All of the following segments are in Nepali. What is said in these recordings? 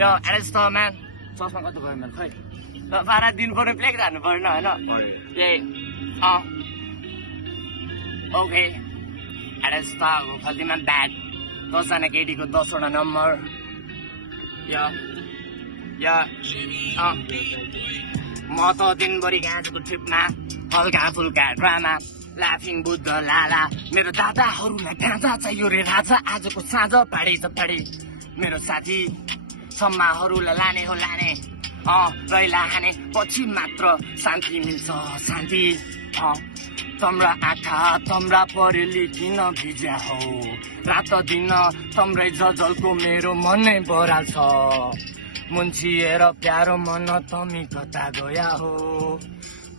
यो एरेस्ट म्यान चस्मा कति भयो म्यान खै भाडा दिनु पर्ने प्लेक हान्नु पर्ने होइन यही ओके एरेस्ट खल्तीमा ब्याट 10जना केटीको 10वटा नम्बर म त दिनभरि गाँजको ट्रिपमा हल्का फुल्का ड्रामा लाफिङ बुद्ध लाला मेरो दादाहरूलाई गाँजा चाहियो रे राजा आजको साँझ पाडे मेरो साथी सम्माहरूलाई लाने हो लाने रैला हाने पछि मात्र शान्ति मिल्छ शान्ति तम्रा आँखा तम्रा परेली किन भिज्या हो रात दिन तम्रै जलको मेरो मनै बराल छ मुन्छिएर प्यारो मन तमी कता गया हो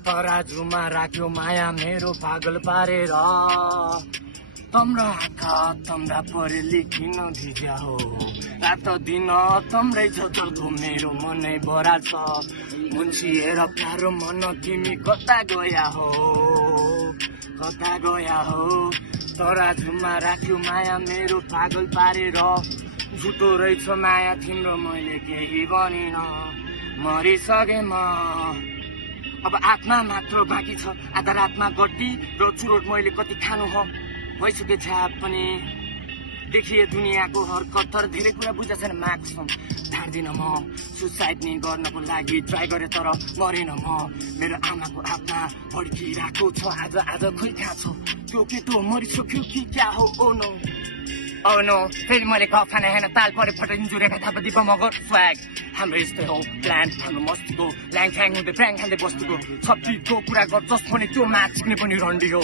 तराजुमा राख्यो माया मेरो पागल पारेर तम्रा आँखा तम्रा परेली किन भिज्या हो रात दिन तम्रै जलको मेरो मनै बराल छ मुन्छिएर प्यारो मन तिमी कता गया हो तराजुमा राख्यो माया मेरो पागल पारेर झुटो रहेछ माया तिम्रो मैले केही भनिन मरिसके म अब आत्मा मात्र बाँकी छ आधा रातमा गड्डी र चुरोट मैले कति खानु हो भइसके छ्याप पनि देखिए दुनियाँको हरकत तर धेरै कुरा बुझ्दा छैन माग्छौँ ढाड्दिन म सुसाइड नि गर्नको लागि ट्राई गरेँ तर मरेन म मेरो आमाको आत्मा भड्किरहेको छ आज खोइ कहाँ छ त्यो केटो मरिसक्यो कि क्या हो ओ नो फेरि मैले कफ खाना हेर्न ताल परे फटाइदिन्छु रेखा थापा दिपा मगर स्वाग हाम्रो यस्तै हो प्लान हाम्रो मस्तीको ल्याङफ्याङ हुँदै फ्याङ खाँदै बस्तीको सब चिजको कुरा गर्छस् भने त्यो माछिक्ने पनि रन्डी हो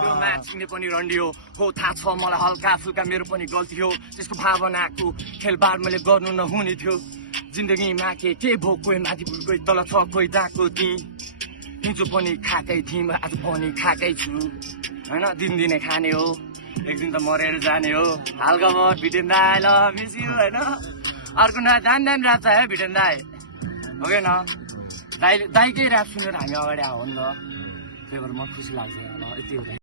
त्यो माछिक्ने पनि रन्डी हो थाहा छ मलाई हल्का फुल्का मेरो पनि गल्ती हो त्यसको भावनाको खेलबाड मैले गर्नु नहुने थियो जिन्दगीमा के भो कोही माथि भुल कोही तल छ कोही जहाँको त्यहीँ हिजो पनि खाएकै थियौँ आज पनि खाएकै छु होइन दिनदिनै खाने हो एकदिन त मरेर जाने हो हालका बहुत भिटेन दाई ल मिस यु होइन अर्को न दामी ऱ्याप छ है भिटेन दाई हो कि न दाईकै ऱ्याप सुनेर हामी अगाडि आयो नि त त्यही भएर म खुसी लाग्छ यति